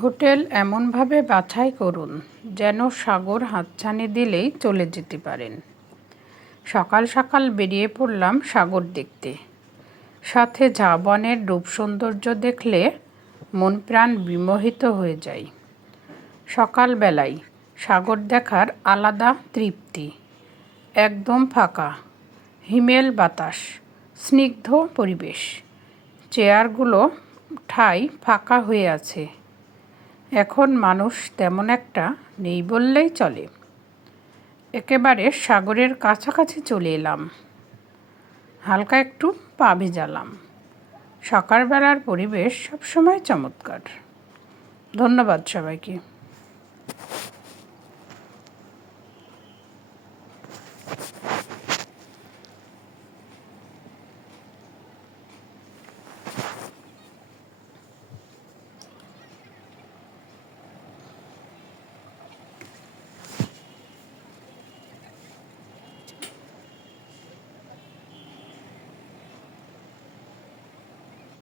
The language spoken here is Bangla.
হোটেল এমনভাবে বাছাই করুন যেন সাগর হাতছানি দিলেই চলে যেতে পারেন। সকাল সকাল বেরিয়ে পড়লাম সাগর দেখতে। সাথে ঝাবনের রূপ সৌন্দর্য দেখলে মন প্রাণ বিমোহিত হয়ে যায়। সকালবেলায় সাগর দেখার আলাদা তৃপ্তি, একদম ফাঁকা, হিমেল বাতাস, স্নিগ্ধ পরিবেশ। চেয়ারগুলো ঠাই ফাঁকা হয়ে আছে। এখন মানুষ তেমন একটা নেই বললেই চলে। একেবারে সাগরের কাছাকাছি চলে এলাম। হালকা একটু পা ভেজালাম। সকালবেলার পরিবেশ সবসময় চমৎকার। ধন্যবাদ সবাইকে।